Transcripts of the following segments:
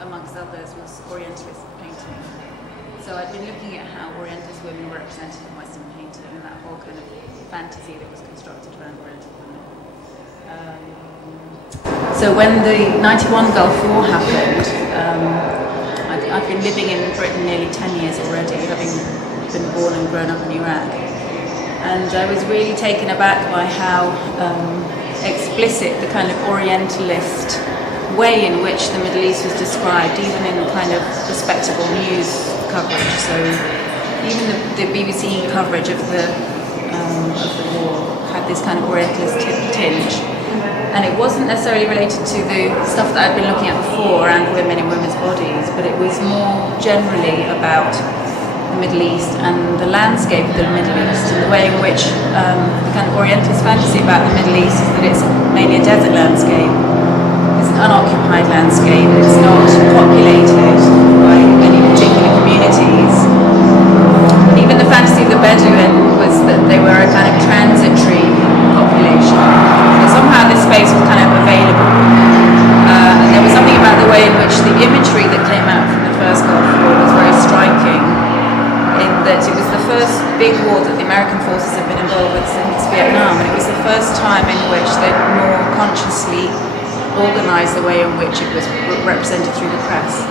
amongst others, was Orientalist painting. So I'd been looking at how Orientalist women were represented in Western painting and that whole kind of fantasy that was constructed around Oriental women. So when the 91 Gulf War happened, I've been living in Britain nearly 10 years already, having been born and grown up in Iraq. And I was really taken aback by how explicit the kind of Orientalist way in which the Middle East was described, even in kind of respectable news coverage. So even the BBC coverage of the war had this kind of Orientalist tinge. And it wasn't necessarily related to the stuff that I'd been looking at before around women and women's bodies, but it was more generally about the Middle East and the landscape of the Middle East and the way in which the kind of Orientalist fantasy about the Middle East is that it's mainly a desert landscape. It's an unoccupied landscape. It's not populated by any particular communities. And even the fantasy of the Bedouin was that they were a kind of transitory population. So somehow this space was kind of available. And there was something about the way in which the imagery that came out from the first Gulf War was very striking, in that it was the first big war that the American forces had been involved with since Vietnam, and it was the first time in which they'd more consciously organised the way in which it was represented through the press.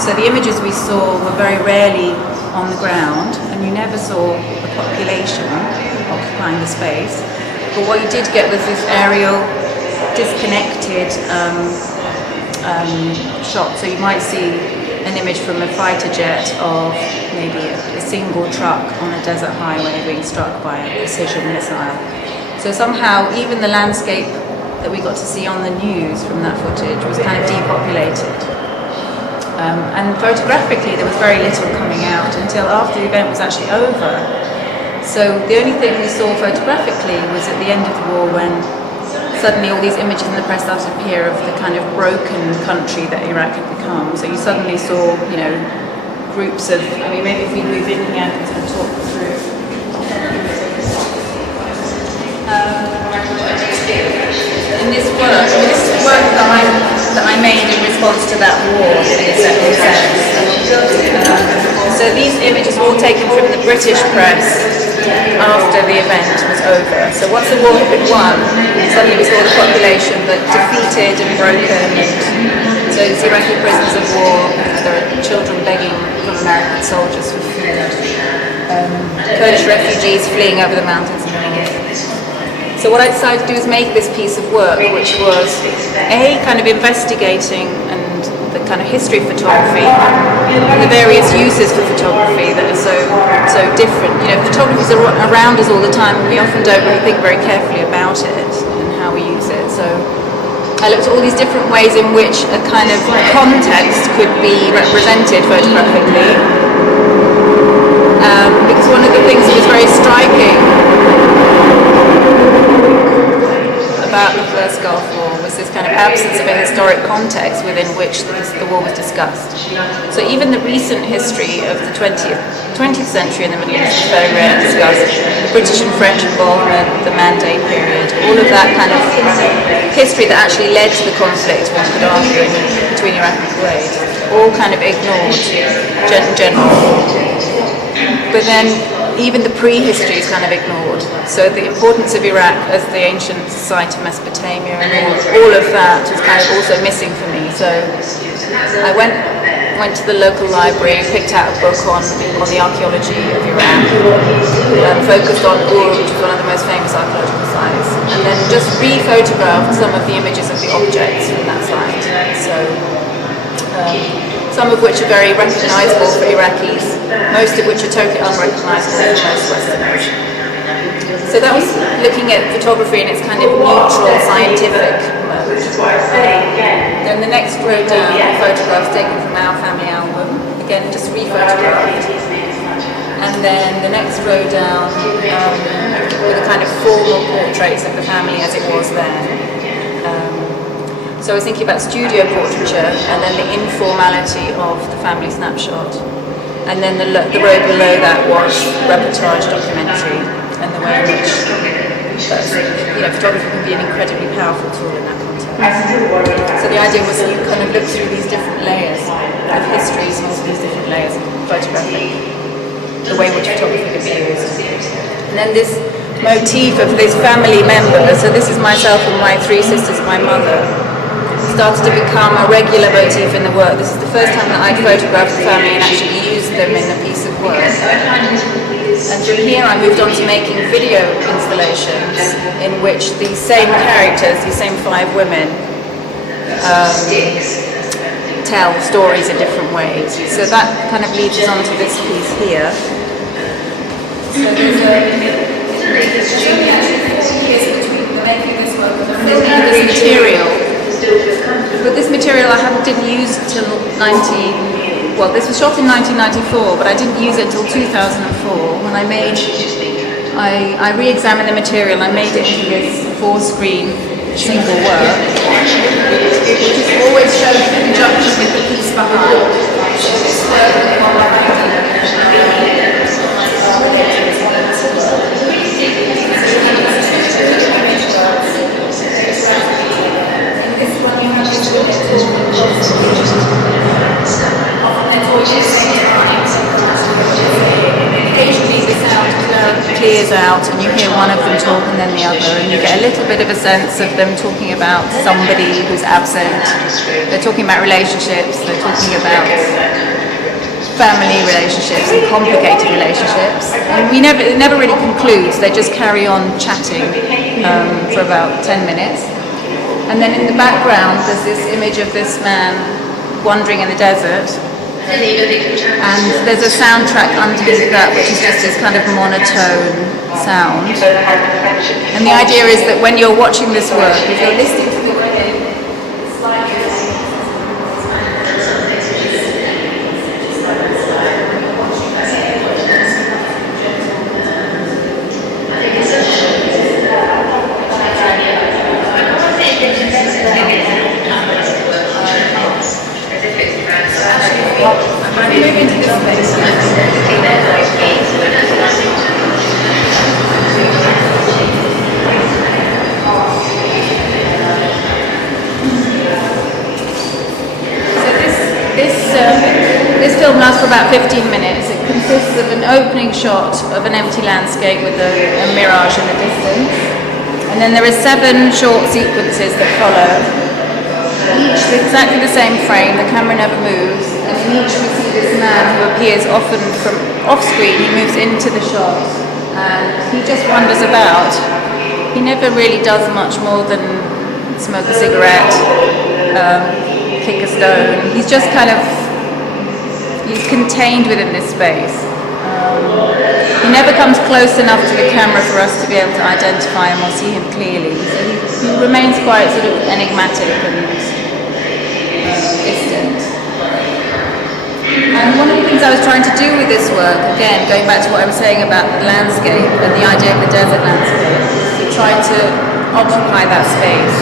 So the images we saw were very rarely on the ground, and you never saw a population occupying the space. But what you did get was this aerial, disconnected shot. So you might see an image from a fighter jet of maybe a single truck on a desert highway being struck by a precision missile. So somehow even the landscape that we got to see on the news from that footage was kind of depopulated. And photographically there was very little coming out until after the event was actually over. So the only thing we saw photographically was at the end of the war, when suddenly all these images in the press started to appear of the kind of broken country that Iraq had become. So you suddenly saw, you know, groups of, I mean, maybe if we move in here and sort of talk through. In this work that I made in response to that war, in a certain sense. So these images were all taken from the British press after the event was over. So once the war had been won, suddenly we saw the population that defeated and broken. And so it's Iraqi prisoners of war, there are children begging from American soldiers for food, Kurdish refugees fleeing over the mountains in the north. So what I decided to do is make this piece of work, which was kind of investigating and the kind of history of photography and the various uses for photography that are so different. You know, photography is around us all the time, and we often don't really think very carefully about it and how we use it. So I looked at all these different ways in which a kind of context could be represented photographically. Because one of the things that was very striking about the first Gulf War was this kind of absence of a historic context within which the war was discussed. So even the recent history of the 20th century in the Middle East is very rare to discuss. The British and French involvement, the Mandate period, all of that kind of history that actually led to the conflict, one could argue, between Iraq and Kuwait, all kind of ignored in general. But then even the prehistory is kind of ignored. So the importance of Iraq as the ancient site of Mesopotamia and all of that was kind of also missing for me. So I went to the local library and picked out a book on the archaeology of Iraq, focused on Ur, which is one of the most famous archaeological sites, and then just re-photographed some of the images of the objects from that site. So some of which are very recognisable for Iraqis, most of which are totally unrecognisable for most Westerners. So that was looking at photography in its kind of neutral, scientific mode. Then the next row down, photographs taken from our family album, again just re-photographed. And then the next row down were the kind of formal portraits of the family as it was then. So I was thinking about studio portraiture and then the informality of the family snapshot. And then the row below that was reportage documentary and the way in which photography can be an incredibly powerful tool in that context. So the idea was you kind of look through these different layers of histories and also these different layers of photographic, the way in which photography can be used. And then this motif of this family member, so this is myself and my three sisters and my mother, started to become a regular motif in the work. This is the first time that I'd photographed the family and actually used them in a piece of work. And from here I moved on to making video installations in which these same characters, these same 5 women, tell stories in different ways. So that kind of leads us on to this piece here. So there's making this work with this material. But this material I didn't use till this was shot in 1994, but I didn't use it till 2004 when I re-examined the material. I made it into this 4-screen single work, which is always shown in conjunction with the piece behind. So this work occasionally the sound clears out and you hear one of them talk and then the other, and you get a little bit of a sense of them talking about somebody who's absent. They're talking about relationships, they're talking about family relationships and complicated relationships. And it never really concludes, they just carry on chatting for about 10 minutes. And then in the background there's this image of this man wandering in the desert, and there's a soundtrack underneath that which is just this kind of monotone sound. And the idea is that when you're watching this work, if you're listening to the This film lasts for about 15 minutes. It consists of an opening shot of an empty landscape with a mirage in the distance. And then there are 7 short sequences that follow. Each exactly the same frame, the camera never moves. And in each we see this man who appears often from off-screen. He moves into the shot and he just wanders about. He never really does much more than smoke a cigarette, kick a stone. He's just kind of, he's contained within this space. He never comes close enough to the camera for us to be able to identify him or see him clearly. So he remains quite sort of enigmatic and distant. And one of the things I was trying to do with this work, again, going back to what I was saying about the landscape and the idea of the desert landscape, is to try to occupy that space.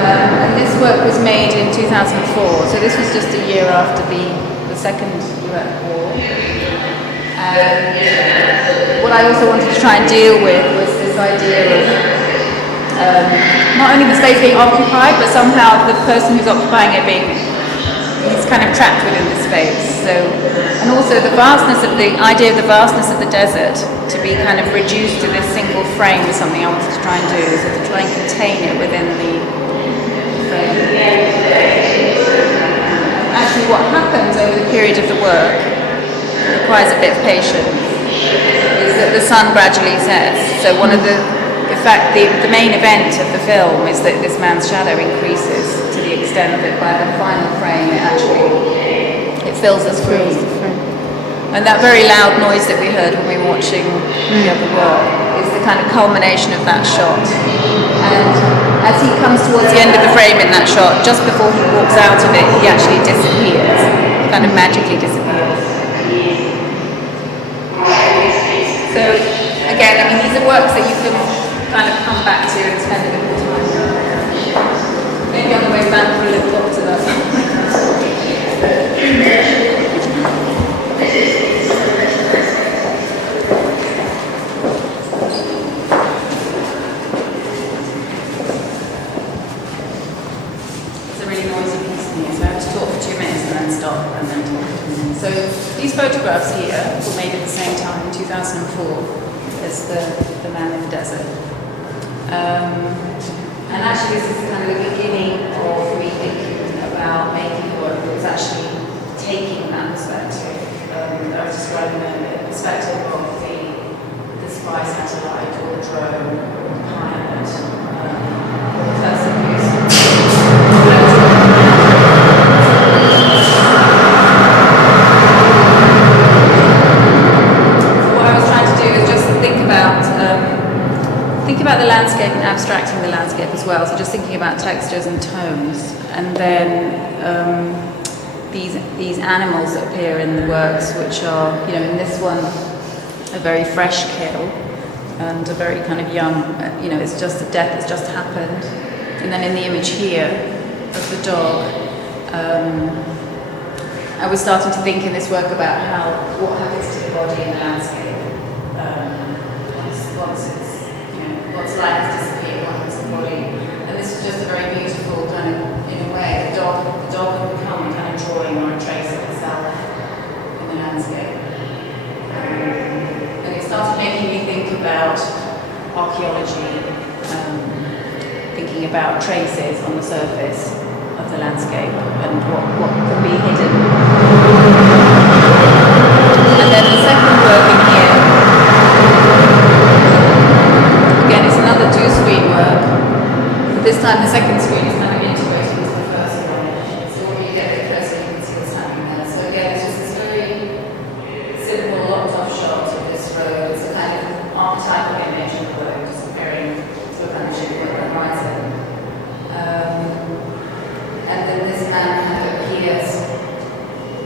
And this work was made in 2004, so this was just a year after the Second Iraq War. What I also wanted to try and deal with was this idea of not only the space being occupied, but somehow the person who's occupying it he's kind of trapped within the space. So, and also the vastness of the idea of the vastness of the desert to be kind of reduced to this single frame is something I wanted to try and do, so to try and contain it within the frame. Actually, what happens over the period of the work requires a bit of patience, is that the sun gradually sets. So one of the main event of the film is that this man's shadow increases to the extent that by the final frame it fills the screen. And that very loud noise that we heard when we were watching the other work is the kind of culmination of that shot. And as he comes towards the end of the frame in that shot, just before he walks out of it, he actually disappears, kind of magically disappears. So again, I mean, these are works that you can kind of come back to and spend a bit more time with. Maybe on the way back we'll look up to that. So these photographs here were made at the same time in 2004 as the man in the desert. And actually this is kind of the beginning of me thinking about making work that was actually taking that perspective. I was describing the perspective of the spy satellite or the drone or the pilot or the person who's think about the landscape and abstracting the landscape as well. So just thinking about textures and tones, and then these animals that appear in the works, which are, you know, in this one, a very fresh kill and a very kind of young, you know, it's just a death that's just happened. And then in the image here of the dog, I was starting to think in this work about what happens to the body in the landscape once it's, what's life has disappeared, what happens to the body. And this is just a very beautiful kind of, in a way, the dog can become a kind of drawing or a trace of itself in the landscape. And it started making me think about archaeology, thinking about traces on the surface of the landscape and what can be hidden. And then the second work in here, again, it's another two-screen work. This time the second screen is kind of integrated into the first one. So when you get a bit closer, you can see what's happening there. So again, it's just this very simple, locked off shot of this road. It's a kind of archetypal image of the road, disappearing to a kind of shape of the horizon. And then this man kind of appears,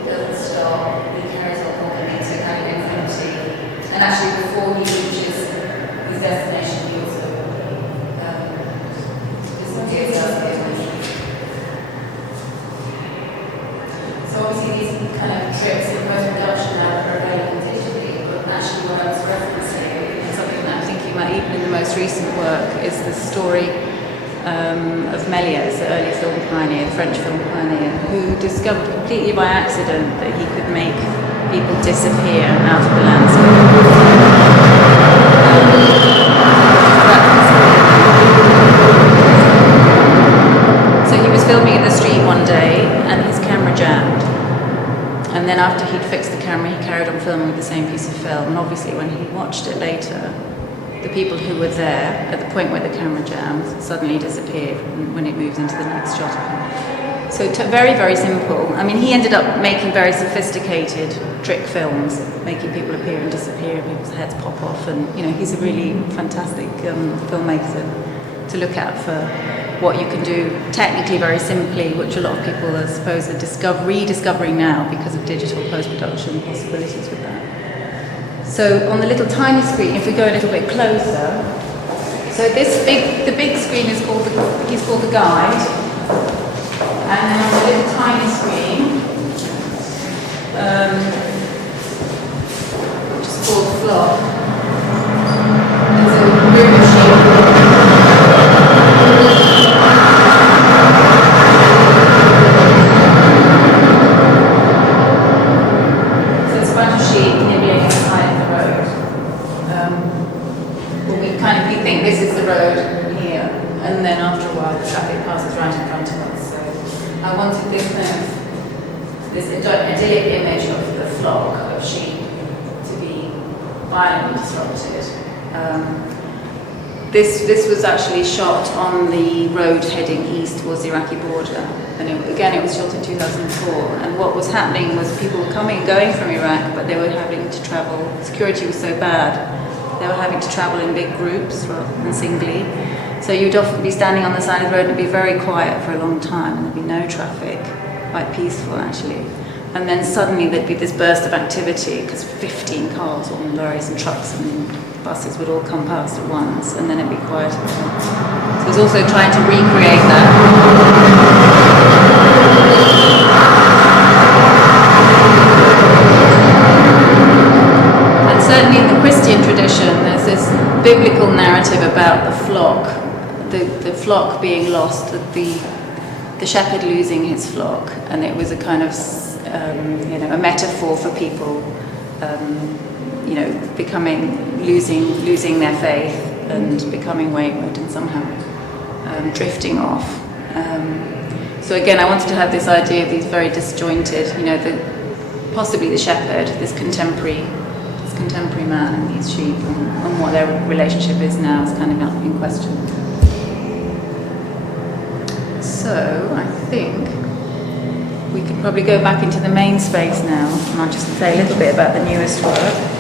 doesn't stop, he carries on walking into kind of infinity. And actually before he reaches his destination, he also so obviously these kind of trips in post-production now are available digitally, but actually what I was referencing, and something that I'm thinking about even in the most recent work, is the story of Méliès, the early film pioneer, the French film pioneer, who discovered completely by accident that he could make people disappear out of the landscape. So he was filming in the street one day and his camera jammed. And then after he'd fixed the camera, he carried on filming with the same piece of film. And obviously when he watched it later, the people who were there at the point where the camera jammed suddenly disappeared when it moves into the next shot of him. So very, very simple. I mean, he ended up making very sophisticated trick films, making people appear and disappear, and people's heads pop off. And, you know, he's a really fantastic filmmaker to look at for what you can do technically very simply, which a lot of people, I suppose, are rediscovering now because of digital post-production possibilities with that. So on the little tiny screen, if we go a little bit closer, so the big screen is called the guide, and then on the little tiny screen, which is called the flock, there's a group of sheep. We think this is the road here, and then after a while the traffic passes right in front of us. So I wanted this idyllic image of the flock of sheep to be violently disrupted. This was actually shot on the road heading east towards the Iraqi border, and it was shot in 2004. And what was happening was people were coming and going from Iraq, but they were having to travel. Security was so bad. They were having to travel in big groups rather than singly. So you'd often be standing on the side of the road and it'd be very quiet for a long time and there'd be no traffic, quite peaceful actually. And then suddenly there'd be this burst of activity because 15 cars, all lorries and trucks and buses would all come past at once, and then it'd be quiet again. So I was also trying to recreate that. Certainly in the Christian tradition, there's this biblical narrative about the flock, the flock being lost, the shepherd losing his flock, and it was a kind of a metaphor for people, losing their faith and becoming wayward and somehow drifting off. So again, I wanted to have this idea of these very disjointed, possibly the shepherd, this contemporary man and these sheep, and what their relationship is now is kind of in question. So I think we could probably go back into the main space now, and I'll just say a little bit about the newest work.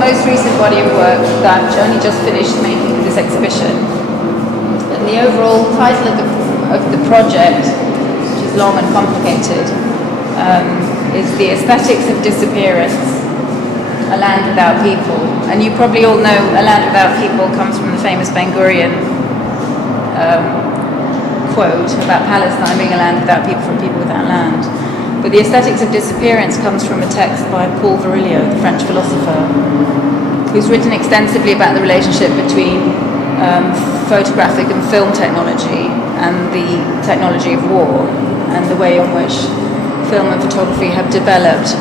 Most recent body of work that I've only just finished making for this exhibition. And the overall title of the project, which is long and complicated, is The Aesthetics of Disappearance, A Land Without People. And you probably all know A Land Without People comes from the famous Ben Gurion quote about Palestine being a land without people for people without land. But The Aesthetics of Disappearance comes from a text by Paul Virilio, the French philosopher, who's written extensively about the relationship between photographic and film technology and the technology of war, and the way in which film and photography have developed,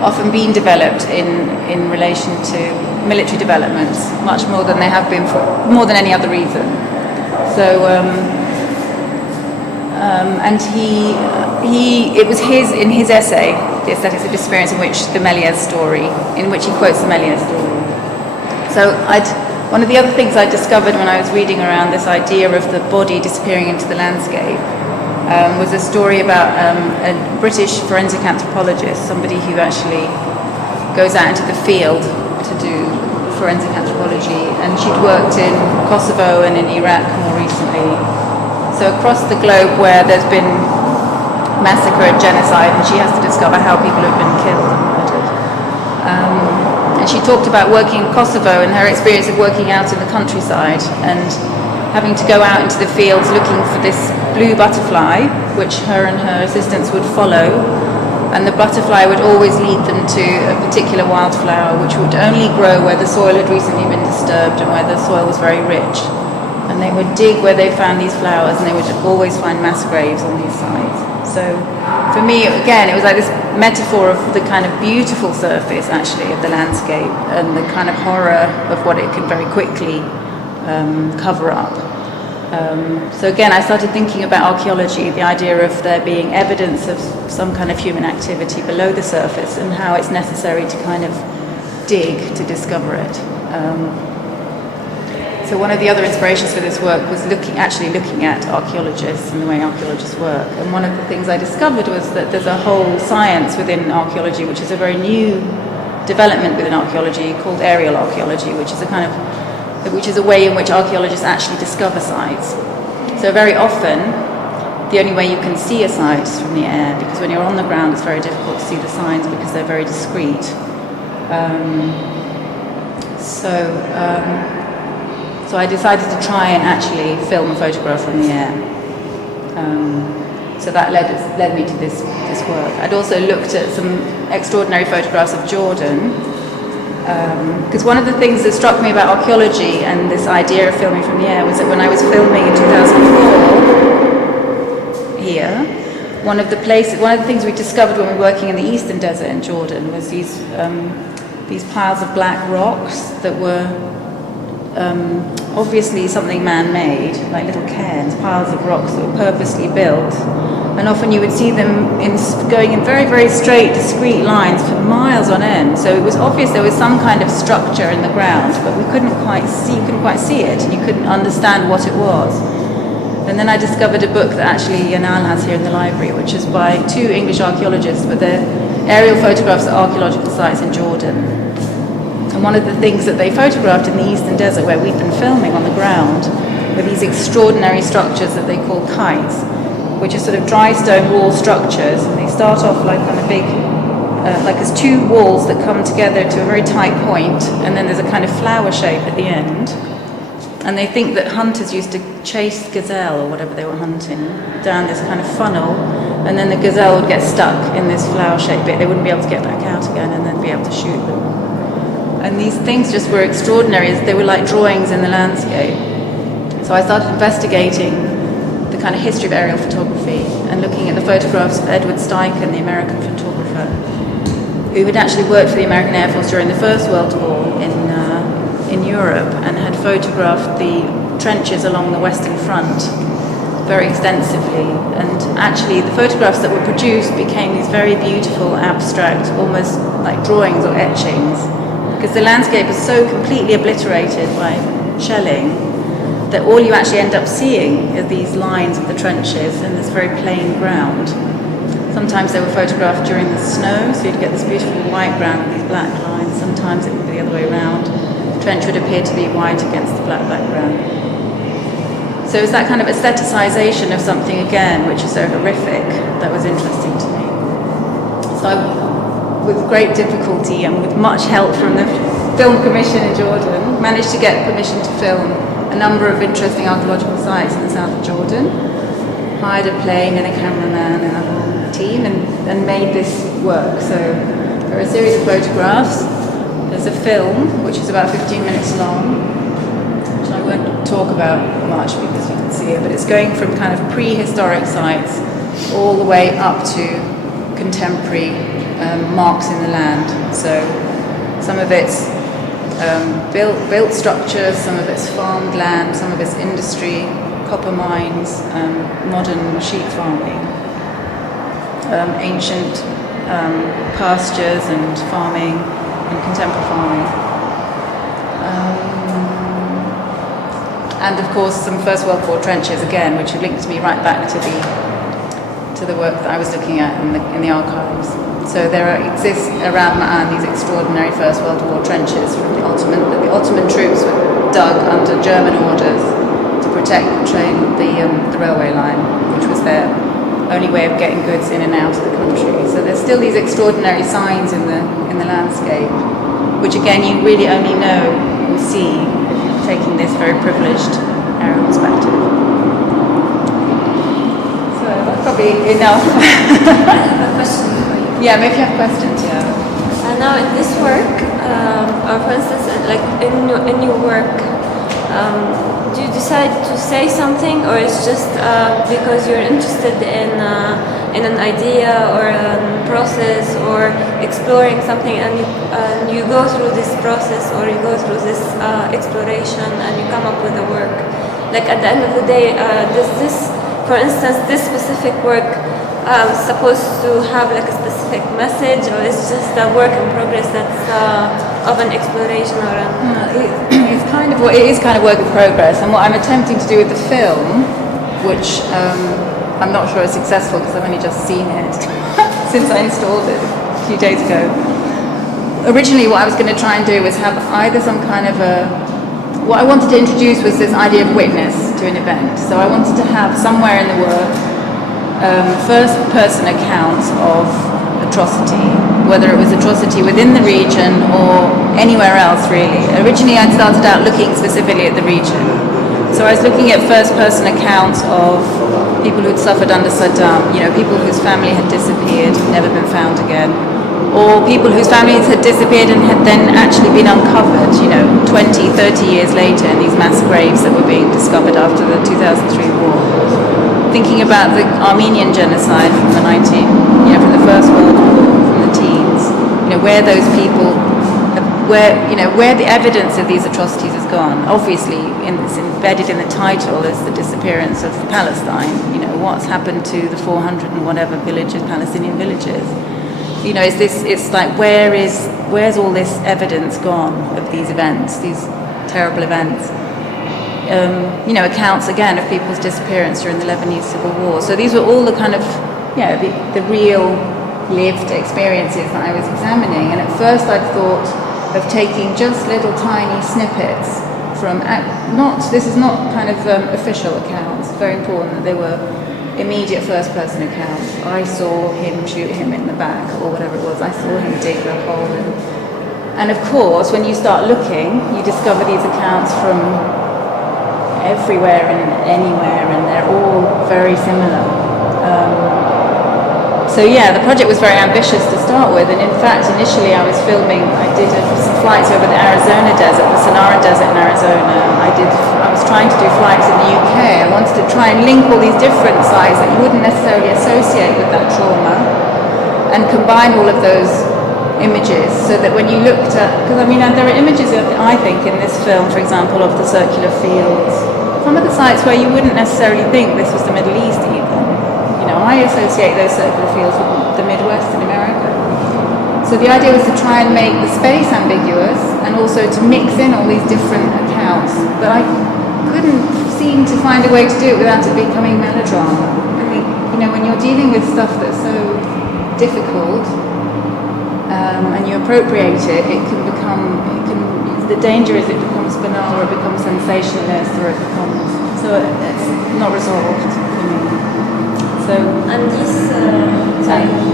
often been developed in relation to military developments, much more than they have been for more than any other reason. So. And it was in his essay, The Aesthetics of Disappearance, in which he quotes the Méliès story. So one of the other things I discovered when I was reading around this idea of the body disappearing into the landscape was a story about a British forensic anthropologist, somebody who actually goes out into the field to do forensic anthropology, and she'd worked in Kosovo and in Iraq more recently. So across the globe where there's been massacre and genocide, and she has to discover how people have been killed and murdered. And she talked about working in Kosovo and her experience of working out in the countryside and having to go out into the fields looking for this blue butterfly, which her and her assistants would follow. And the butterfly would always lead them to a particular wildflower, which would only grow where the soil had recently been disturbed and where the soil was very rich. And they would dig where they found these flowers, and they would always find mass graves on these sites. So for me, again, it was like this metaphor of the kind of beautiful surface, actually, of the landscape, and the kind of horror of what it could very quickly cover up. So again, I started thinking about archaeology, the idea of there being evidence of some kind of human activity below the surface, and how it's necessary to kind of dig to discover it. So one of the other inspirations for this work was looking at archaeologists and the way archaeologists work. And one of the things I discovered was that there's a whole science within archaeology, which is a very new development within archaeology, called aerial archaeology, which is a way in which archaeologists actually discover sites. So very often, the only way you can see a site is from the air, because when you're on the ground, it's very difficult to see the signs because they're very discreet. So I decided to try and actually film a photograph from the air. So that led me to this work. I'd also looked at some extraordinary photographs of Jordan, because one of the things that struck me about archaeology and this idea of filming from the air was that when I was filming in 2004 here, one of the things we discovered when we were working in the Eastern Desert in Jordan was these piles of black rocks that were obviously something man-made, like little cairns, piles of rocks that were purposely built. And often you would see them going in very, very straight, discrete lines for miles on end. So it was obvious there was some kind of structure in the ground, but you couldn't quite see it, and you couldn't understand what it was. And then I discovered a book that actually Jananne has here in the library, which is by two English archaeologists, but they're aerial photographs of archaeological sites in Jordan. And one of the things that they photographed in the eastern desert, where we've been filming on the ground, were these extraordinary structures that they call kites, which are sort of dry stone wall structures. And they start off like on a big, like there's two walls that come together to a very tight point, and then there's a kind of flower shape at the end. And they think that hunters used to chase gazelle, or whatever they were hunting, down this kind of funnel, and then the gazelle would get stuck in this flower-shaped bit. They wouldn't be able to get back out again, and then be able to shoot them. And these things just were extraordinary. They were like drawings in the landscape. So I started investigating the kind of history of aerial photography and looking at the photographs of Edward Steichen, the American photographer, who had actually worked for the American Air Force during the First World War in Europe, and had photographed the trenches along the Western Front very extensively. And actually the photographs that were produced became these very beautiful, abstract, almost like drawings or etchings, because the landscape is so completely obliterated by shelling that all you actually end up seeing are these lines of the trenches and this very plain ground. Sometimes they were photographed during the snow, so you'd get this beautiful white ground with these black lines. Sometimes it would be the other way around. The trench would appear to be white against the black background. So it's that kind of aestheticization of something again, which is so horrific, that was interesting to me. So with great difficulty and with much help from the Film Commission in Jordan, managed to get permission to film a number of interesting archaeological sites in the south of Jordan, hired a plane and a cameraman and a whole team, and made this work. So there are a series of photographs. There's a film, which is about 15 minutes long, which I won't talk about much because you can see it, but it's going from kind of prehistoric sites all the way up to contemporary marks in the land. So some of it's built structures, some of it's farmed land, some of it's industry, copper mines, modern sheep farming, ancient pastures and farming and contemporary farming. And of course some First World War trenches again, which linked me right back to the work that I was looking at in the archives. So there exist around Ma'an these extraordinary First World War trenches from the Ottoman troops were dug under German orders to protect the railway line, which was their only way of getting goods in and out of the country. So there's still these extraordinary signs in the landscape, which again you really only know or see taking this very privileged aerial perspective. So that's probably enough. I have a question for you. Yeah, maybe you have questions. Yeah. Now in this work, or for instance, like in your work, do you decide to say something, or it's just because you're interested in an idea or a process or exploring something, and you go through this process or you go through this exploration and you come up with a work? Like at the end of the day, does this, for instance, this specific work supposed to have like a specific message, or it's just a work in progress that's of an exploration or it's kind of it is kind of work in progress, and what I'm attempting to do with the film, which I'm not sure is successful because I've only just seen it since I installed it a few days ago. Originally what I was going to try and do was have either some kind of what I wanted to introduce was this idea of witness to an event. So I wanted to have somewhere in the work first-person accounts of atrocity, whether it was atrocity within the region or anywhere else really. Originally I'd started out looking specifically at the region. So I was looking at first-person accounts of people who'd suffered under Saddam, people whose family had disappeared, never been found again, or people whose families had disappeared and had then actually been uncovered, 20, 30 years later in these mass graves that were being discovered after the 2003 war. Thinking about the Armenian genocide from from the First World War, from the teens, where those people have where the evidence of these atrocities has gone. Obviously, it's embedded in the title is the disappearance of Palestine. You know, what's happened to the 400 and whatever villages, Palestinian villages. You know, it's like where's all this evidence gone of these events, these terrible events? You know, accounts again of people's disappearance during the Lebanese civil war. So these were all the kind of, the real lived experiences that I was examining. And at first I thought of taking just little tiny snippets from, this is not kind of official accounts, very important that they were immediate first person accounts. I saw him shoot him in the back or whatever it was, I saw him dig the hole. And of course, when you start looking, you discover these accounts from everywhere and anywhere, and they're all very similar. So yeah, the project was very ambitious to start with, and in fact initially I was filming, I did some flights over the Arizona desert, the Sonora Desert in Arizona. I was trying to do flights in the UK. I wanted to try and link all these different sites that you wouldn't necessarily associate with that trauma and combine all of those images so that when you looked at, because I mean there are images I think in this film, for example, of the circular fields, some of the sites where you wouldn't necessarily think this was the Middle East even. You know, I associate those circular fields with the Midwest in America. So the idea was to try and make the space ambiguous and also to mix in all these different accounts, but I couldn't seem to find a way to do it without it becoming melodrama. I mean, you know, when you're dealing with stuff that's so difficult, and you appropriate it, the danger is it becomes banal or it becomes sensationalist or it becomes, so it's not resolved for me. So, and this,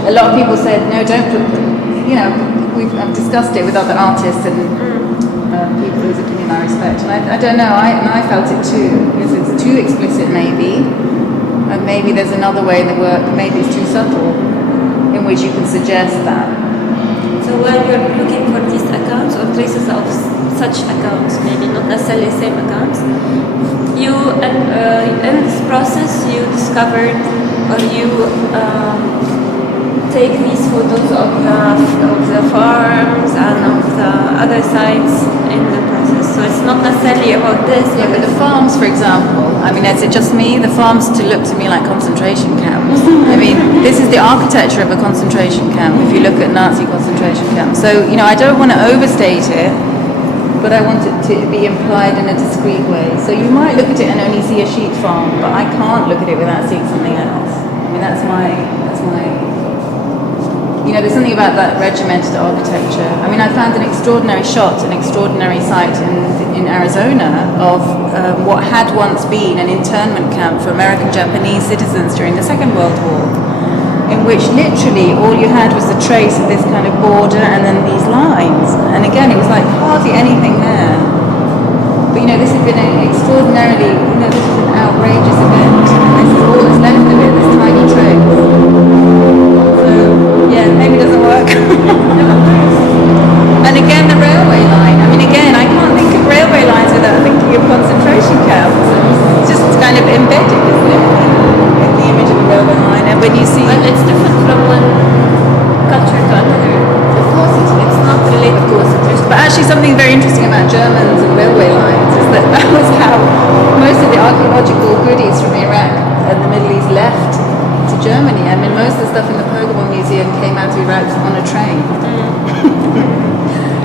a lot of people said, no, don't put them, you know, I've discussed it with other artists and people whose opinion I respect, and I don't know, I felt it too, because it's too explicit maybe, and maybe there's another way in the work, maybe it's too subtle, in which you can suggest that. So when you're looking for these accounts or traces of such accounts, maybe not necessarily same accounts, you in this process you discovered or you take these photos of the farms and of the other sites in the process. So it's not necessarily about this. Yeah, but the farms, for example, I mean, is it just me? The farms to look to me like concentration camps. I mean, this is the architecture of a concentration camp, if you look at Nazi concentration camps. So, you know, I don't want to overstate it, but I want it to be implied in a discrete way. So you might look at it and only see a sheep farm, but I can't look at it without seeing something else. I mean, that's my, you know, there's something about that regimented architecture. I mean, I found an extraordinary shot, an extraordinary site in Arizona of what had once been an internment camp for American Japanese citizens during the Second World War, in which literally all you had was the trace of this kind of border and then these lines. And again, it was like hardly anything there. But you know, this had been an extraordinarily, you know, this was an outrageous event. This is all that's left of it, this tiny trace. So, yeah, maybe it doesn't work. And again, the railway line. I mean, again, I can't think of railway lines without thinking of concentration camps. It's just kind of embedded, isn't it, in the image of the railway line. And when you see... Well, it's different from one culture to another. Of course, it's not related to concentration. But actually, something very interesting about Germans and railway lines is that was how most of the archaeological goodies from Iraq and the Middle East left to Germany. I mean, most of the stuff in the Pergamon Museum came out of Iraq on a train.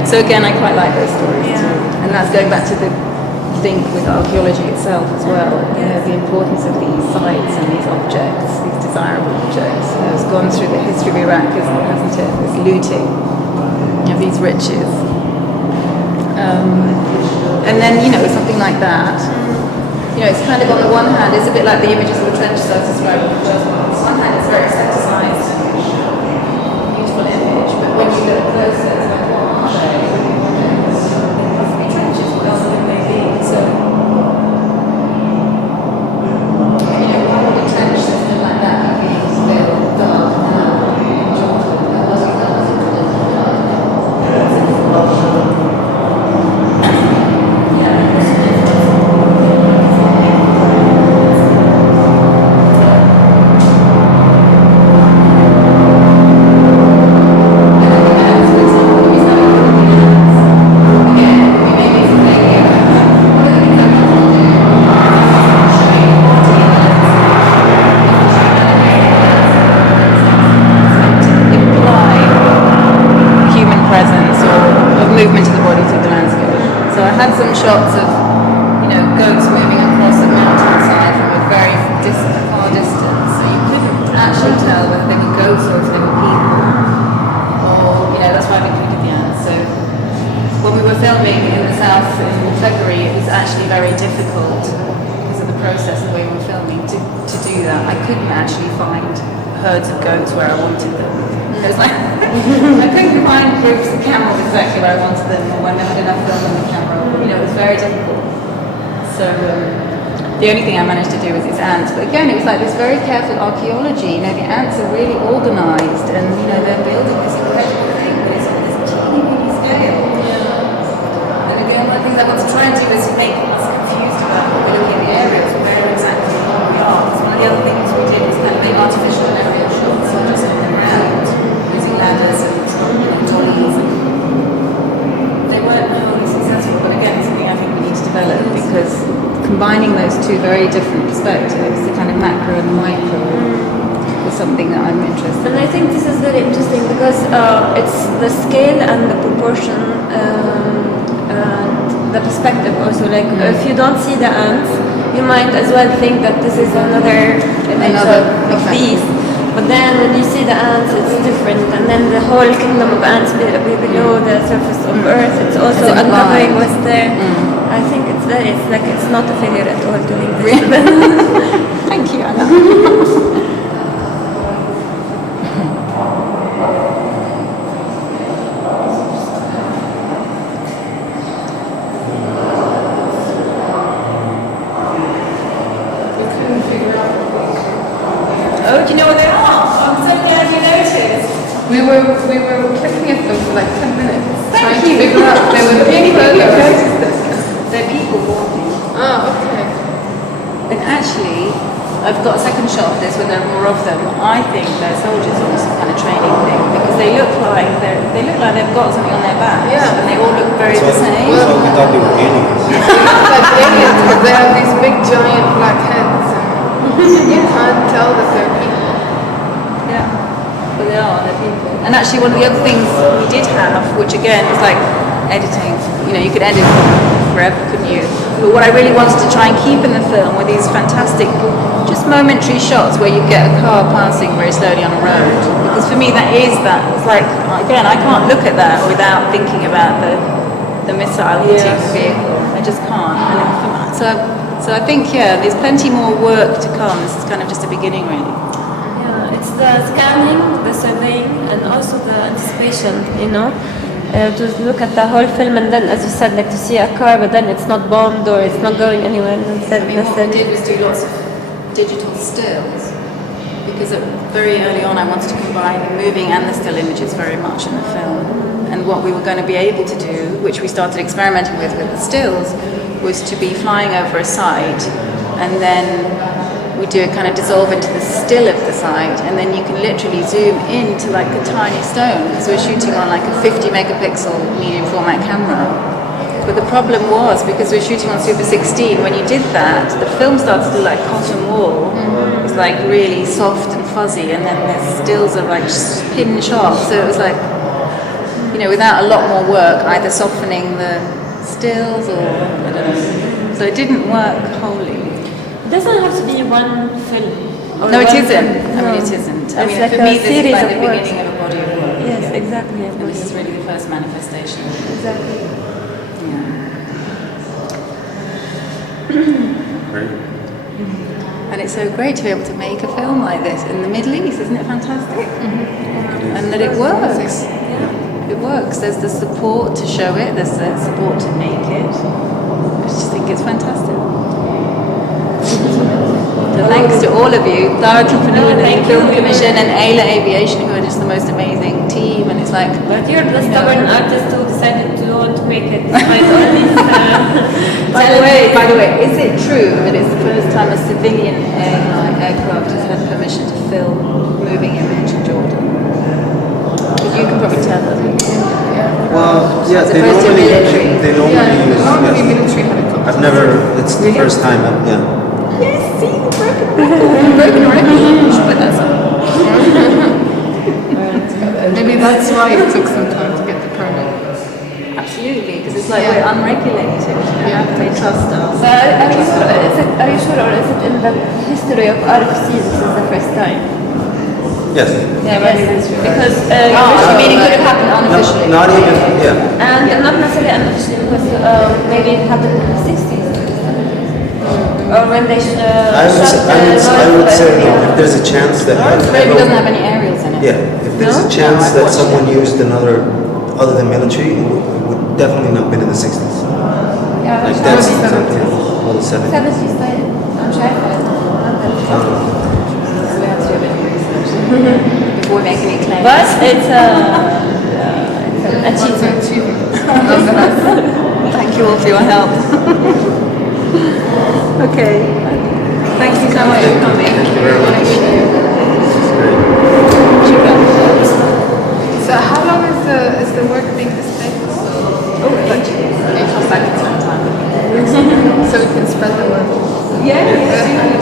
So again, I quite like those stories too. And that's going back to the link with archaeology itself as well. You know, the importance of these sites and these objects, these desirable objects. You know, it's gone through the history of Iraq, hasn't it? This looting of these riches. And then, you know, something like that. You know, it's kind of on the one hand, it's a bit like the images of the trench sites described in the first one. On the one hand, it's very aestheticized, beautiful image, but when you look closer, it's like, what are they? They must be trenches, what else would they be? So, you know, why would a trench system like that be still dark now? shots of, goats moving across a mountainside from a very far distance. So you couldn't actually tell whether they were goats or if they were people. Or, that's why we included the ants. So when we were filming in the south in February, it was actually very difficult because of the process, the way we were filming, to do that. I couldn't actually find herds of goats where I wanted them. It was like, I couldn't find groups of camels exactly where I wanted them, or when I had enough film on the camera. It was very difficult. So the only thing I managed to do was these ants. But again, it was like this very careful archaeology. The ants are really organised, and they're building this incredible thing, but it's on this teeny scale. And again, one of the things I want to try and do is make us confused about what we're looking at the areas, where exactly we are. Because one of the other things we did was kind of make artificial and aerial shots, so just on the ground, using ladders and dollies. They weren't wholly successful, but again, it's something I think we need to develop, because combining those two very different perspectives, the kind of macro and micro, is something that I'm interested in. And I think this is very interesting because it's the scale and the proportion and the perspective also. Like if you don't see the ants, you might as well think that this is another image of these. But then when you see the ants, it's different. And then the whole kingdom of ants below the surface of Earth, it's also uncovering what's there. I think it's not a failure at all doing this. Thank you, Anna. Oh, do you know what they are? I'm so glad you noticed. We were looking at them for like 10 minutes. Thank trying you. to figure out they were really further. They're people walking. Oh, okay. And actually, I've got a second shot of this where there are more of them. I think they're soldiers on some kind of training thing, because they look like they've got something on their back. Yeah. And they all look very the same. So we thought they were aliens. Like aliens, because they have these big giant black heads, and you can't tell that they're people. Yeah. But they're people. And actually, one of the other things we did have, which again was like editing, you could edit forever, couldn't you? But what I really wanted to try and keep in the film were these fantastic, just momentary shots where you get a car passing very slowly on a road. Because for me, it's like, again, I can't look at that without thinking about the missile hitting the vehicle. I just can't. And so I think, there's plenty more work to come. This is kind of just a beginning, really. Yeah, it's the scanning, the surveying, and also the anticipation, to look at the whole film, and then, as you said, like to see a car, but then it's not bombed or it's not going anywhere. And What we did was do lots of digital stills, because very early on I wanted to combine the moving and the still images very much in the film. And what we were going to be able to do, which we started experimenting with the stills, was to be flying over a site, and then we do a kind of dissolve into the still of the site, and then you can literally zoom into like a tiny stone, because we're shooting on like a 50 megapixel medium format camera. But the problem was, because we're shooting on Super 16, when you did that, the film starts to look like cotton wool. It's like really soft and fuzzy, and then the stills are like pin sharp. So it was like, without a lot more work, either softening the stills or, I don't know. So it didn't work wholly. It doesn't have to be one film. No, it isn't. It isn't. It's like for a me, this is series like of the works. beginning of a body of work. Yes, exactly. And this is really the first manifestation. Exactly. Yeah. Right? And it's so great to be able to make a film like this in the Middle East, isn't it fantastic? And that it works. It works. There's the support to show it, there's the support to make it. I just think it's fantastic. So thanks to all of you, Dara Entrepreneur and the Film Commission and Ayla Aviation, who are just the most amazing team. And it's like, But you're the stubborn artist who decided to want to make it despite all these. By the way, is it true that it's the first time a civilian aircraft has had permission to film moving image in Jordan? Because you can probably tell them. Well, yeah, As opposed to military. They normally use. Normally Yes. military helicopters. I've never. It's the first time. Yeah. Yes, see, broken record. Broken record. You should put that on. Maybe that's why it took some time to get the permit. Absolutely, because it's like we're unregulated. They trust us. Are you sure, or is it in the history of RFC this is the first time? Yes. Yeah, maybe it is. Because You mean it could have happened unofficially? Not even, yeah. and not necessarily unofficially because maybe it happened in the 60s. Or when they I would say if there's a chance that Maybe it doesn't have any aerials in it. yeah, if there's a No, chance I've that watched someone used another other than military, it would definitely not been in the 60s. Yeah, Like that's something all the 70s. 70s طيب. I'm sure. So we have to do a bit of research before we make any claims. But it's an achievement. Thank you all for your help. Okay. Thank you so much for coming. Thank you very much. So how long is the work being displayed for? Oh, it comes back in some time. So we can spread the word. Yeah, we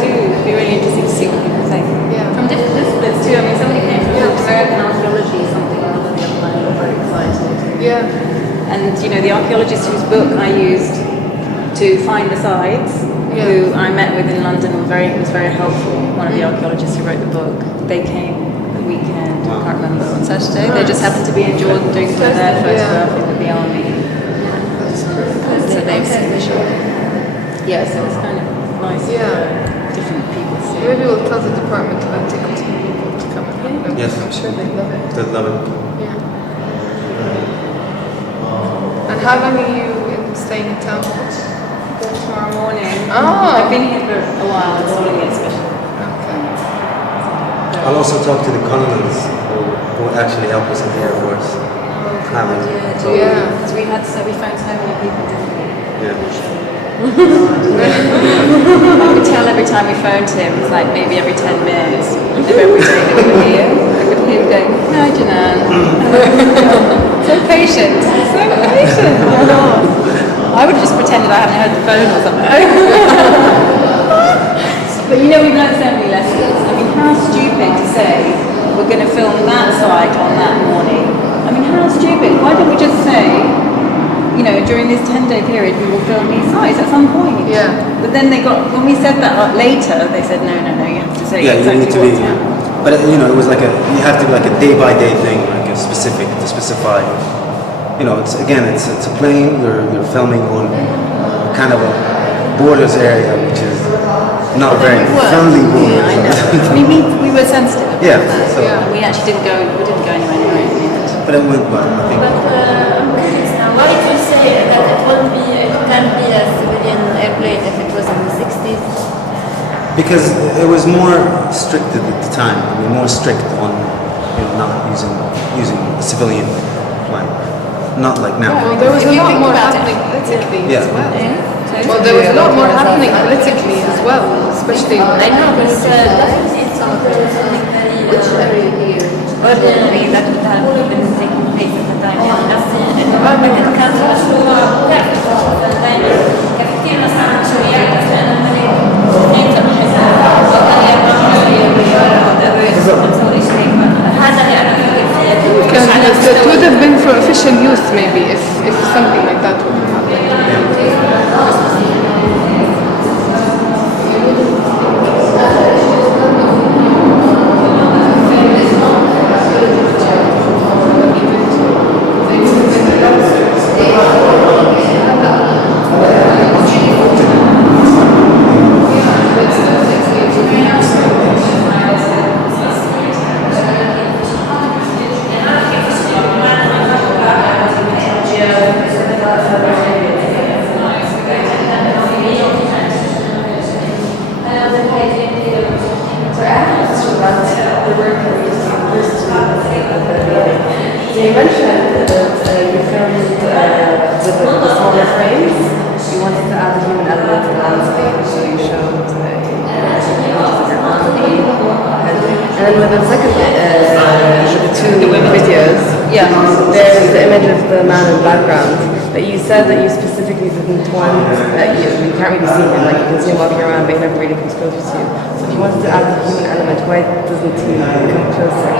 do. It'd be really interesting to see what people think. Yeah. From different disciplines too. I mean, somebody came from American archaeology or something or other the other night. I'm very excited. Yeah. And you know, the archaeologist whose book I used to find the sites, who I met with in London, was very helpful. One of the archaeologists who wrote the book. They came the weekend. I can't remember, on Saturday. They just happened to be in Jordan doing some of their photographing with the army. So they've seen the show. Yeah, so it's kind of nice. Different people see. Maybe we'll tell the Department of Antiquity people to come and have a look. Yes. I'm sure they love it. They'd love it. Yeah. And how long are you staying in town for? Tomorrow morning. Oh. I've been here for a while, it's really especially. Okay. I'll also talk to the colonels who actually help us in the Air Force. Yeah. Because we phoned so many people, didn't we? Yeah. I could tell every time we phoned him, it's like maybe every 10 minutes of every day that we were here. I could hear him going, "Hi, Jananne." So patient. So patient. Oh, Lord. I would have just pretended I hadn't heard the phone or something. But you know, we've learned so many lessons. I mean, how stupid to say we're going to film that site on that morning. I mean, how stupid. Why don't we just say, you know, during this 10-day period we will film these sites at some point? Yeah. But then when we said that later, they said, no, you have to say Yeah, exactly you need to be. what's happening. But you know, it was like you have to be like a day-by-day thing, like a specific to specify. You know, it's a plane. You're filming on kind of a borders area, which is not a very friendly border. Yeah, I know. I mean, we were sensitive. Yeah, so- And we actually didn't go anywhere near it in the end. But it went well, I think. But I'm curious now, why did you say that it can't be a civilian airplane if it was in the 60s? Because it was more restricted at the time. I mean, more strict on not using a civilian plane. Not like now. Well, there was If a you lot think more about it. happening politically Yeah. as well. Well, there was a lot more happening politically as well, especially. I know, but definitely it's something very ordinary that would have been taking place at the time. الراجل كان مشهور تعرف دائما كثير ناس عن شريعة لأن هذا اللي أنا It would have been for official use maybe if something like that would have happened. You mentioned that you filmed with the smaller frames. You wanted to add a human element to the landscape, so you showed your auntie. And then with the second, with the two videos, there's the image of the man in the background. But you said that you specifically didn't want that you can't really see him, like you can see him walking around, but he never really comes closer to you. So if you wanted to add the human element, why doesn't he come closer?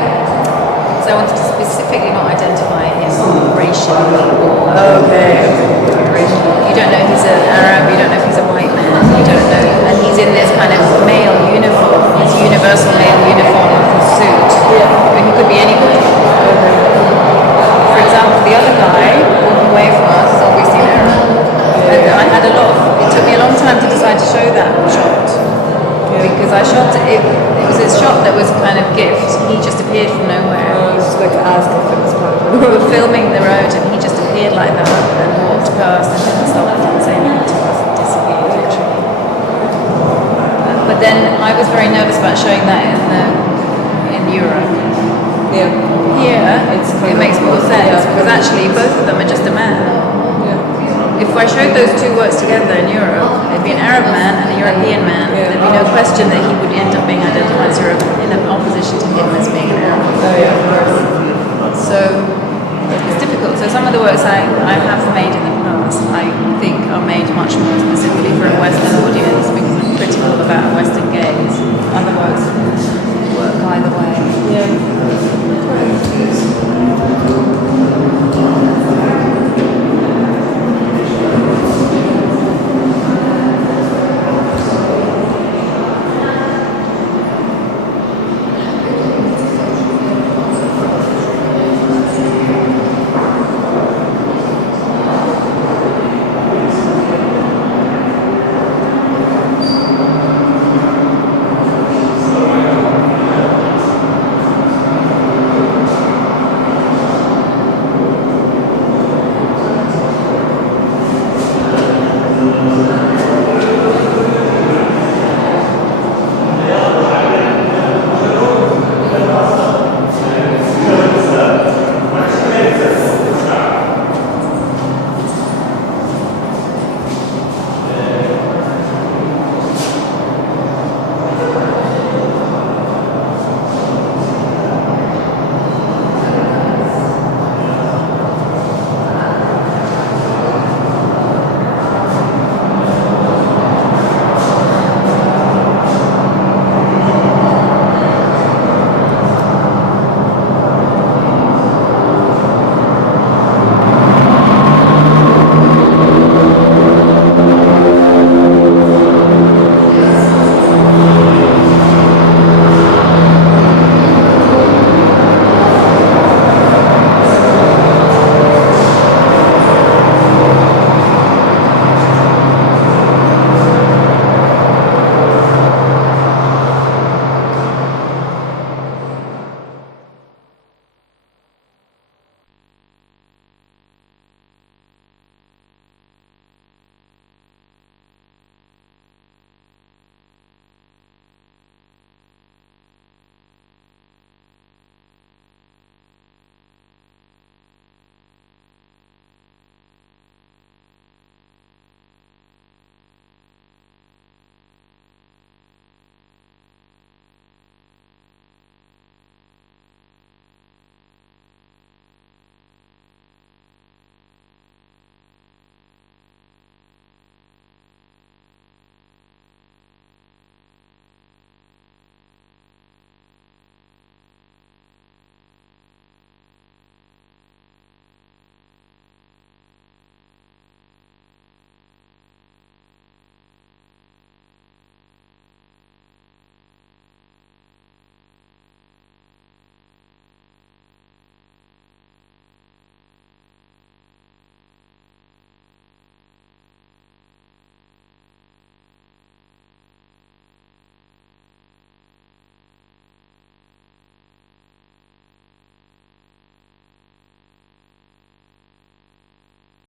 So I wanted to specifically not identify him racially. Okay. You don't know if he's an Arab, you don't know if he's a white man, you don't know. And he's in this kind of male uniform, this universal male uniform of the suit. But he could be anybody. For example, the other guy walking away from us is obviously an Arab. And I had a lot of, it took me a long time to decide to show that shot. Because I shot it, it was a shot that was kind of gift. He just appeared from nowhere. I was just going to ask if it was part of We were filming the road and he just appeared like that and walked past and didn't stop and didn't say anything to us and disappeared literally. But then I was very nervous about showing that in Europe. Yeah. Here, it makes more sense because actually both of them are just a man. If I showed those two works together in Europe, it'd be an Arab man and a European man. There'd be no question that he would end up being identified as Europe in opposition to him as being an Arab. Oh yeah, of course. So it's difficult. So some of the works I have made in the past, I think are made much more specifically for a Western